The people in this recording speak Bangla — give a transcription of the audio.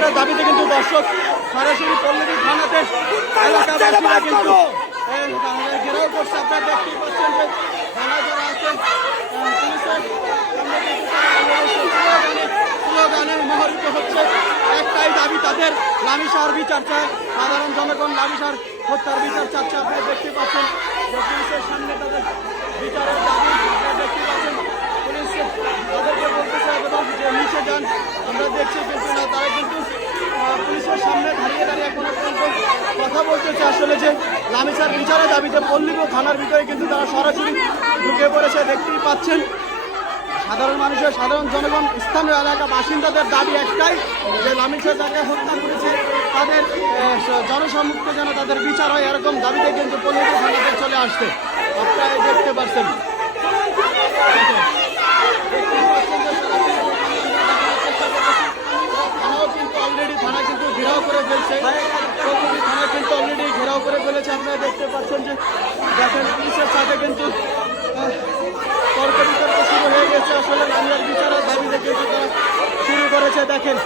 বিচারের দাবিতে কিন্তু দর্শক সরাসরি পল্লবী থানাতে এলাকাবাসীরা কিন্তু ঘেরাও করছে। আপনারা দেখতেই পাচ্ছেন যে থানা যারা আছেন পুলিশের স্লোগানে মুখরিত হচ্ছে। একটাই দাবি তাদের, লামিসার বিচার চায়। সাধারণ জনগণ লামিসার হত্যার বিচার চাচ্ছে। আপনারা দেখতে পাচ্ছেন যে পুলিশের সামনে তাদের বিচারের দাবি। আপনারা দেখতে পাচ্ছেন পুলিশ তাদেরকে বলতেছে এবং যে নিচে যান। আমরা দেখছি কিন্তু না, তারা কিন্তু পুলিশের সামনে দাঁড়িয়ে দাঁড়িয়ে এখনো পর্যন্ত কথা বলতেছে আসলে যে লামিসার বিচারের দাবিতে পল্লী থানার ভিতরে কিন্তু তারা সরাসরি ঢুকে পড়েছে। দেখতেই পাচ্ছেন সাধারণ জনগণ স্থানীয় এলাকা বাসিন্দাদের দাবি একটাই যে লামিসা যাকে হত্যা করেছে তাদের জনসম্মুখে যেন তাদের বিচার হয়, এরকম দাবিতে কিন্তু পল্লী থানাতে চলে আসছে। আপনারা দেখতে পাচ্ছেন থানাও কিন্তু অলরেডি থানা কিন্তু ঘেরাও করে ফেলছে। থানা কিন্তু অলরেডি ঘেরাও করে ফেলেছে। আপনারা দেখতে পাচ্ছেন যে দেখেন পুলিশের সাথে কিন্তু তর্ক বিতর্ক শুরু হয়ে গেছে। আসলে লামিয়ার বিচারের দাবিতে কিন্তু তারা শুরু করেছে। দেখেন